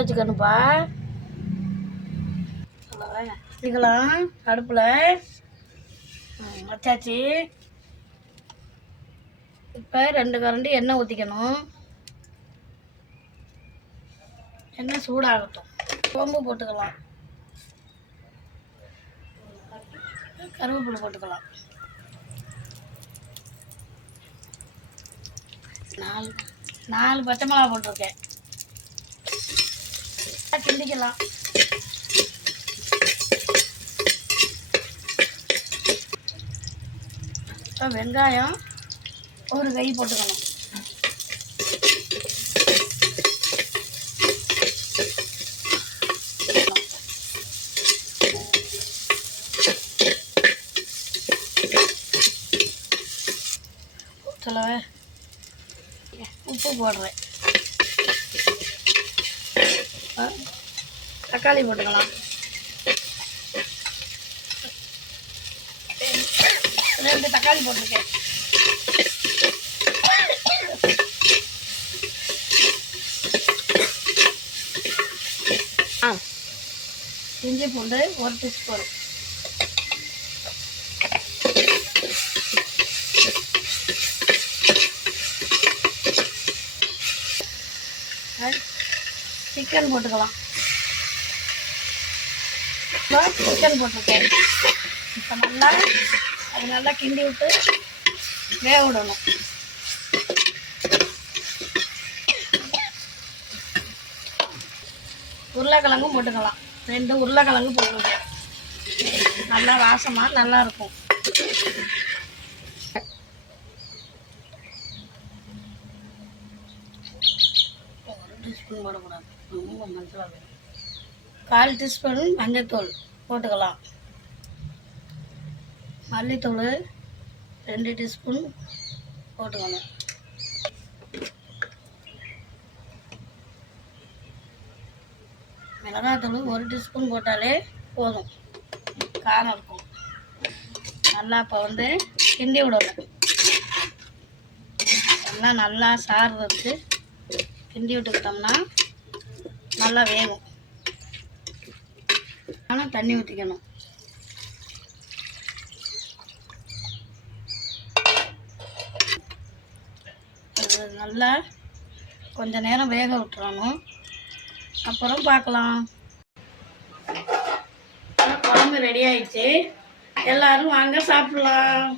வச்சுக்கணுப்பா. வச்சுக்கலாம் அடுப்பில் வச்சாச்சு. இப்போ 2 கரண்டி எண்ணெய் ஊற்றிக்கணும். எண்ணெய் சூடாகட்டும். சோம்பு போட்டுக்கலாம், கருவேப்பிலை போட்டுக்கலாம். 4 பச்சை மிளகா போட்டிருக்கேன். கிண்டிக்கலாம். இப்போ வெங்காயம் 1 கை போட்டுக்கணும். உப்பு போடுறேன். தக்காளி போட்டுக்கலாம். 2 தக்காளி போட்டிருக்கேன். இஞ்சி பூண்டு 1 டீஸ்பூன். சிக்கன் போட்டுக்கலாம். சிக்கன் போட்டிருக்கேன். இப்போ நல்லா கிண்டி விட்டு வேக விடணும். உருளைக்கிழங்கும் போட்டுக்கலாம். 2 உருளைக்கிழங்கு போட்டுருக்கேன். நல்லா வாசமாக நல்லா இருக்கும். டீஸ்பூன் போடக்கூடாது, ரொம்ப மஞ்சளாக வேணும். 1/4 டீஸ்பூன் மஞ்சள்தூள் போட்டுக்கலாம். மல்லித்தூள் 2 டீஸ்பூன் போட்டுக்கணும். மிளகாத்தூள் 1 டீஸ்பூன் போட்டாலே போதும், காரம் இருக்கும். நல்லா இப்போ கிண்டி விடணும். எல்லாம் நல்லா சாறுறதுக்கு கிண்டி விட்டுக்கிட்டோம்னா நல்லா வேகும். ஆனால் தண்ணி ஊற்றிக்கணும். நல்லா கொஞ்ச நேரம் வேக விட்டுறணும். அப்புறம் பார்க்கலாம். குழம்பு ரெடி ஆயிடுச்சு. எல்லாரும் வாங்க சாப்பிடலாம்.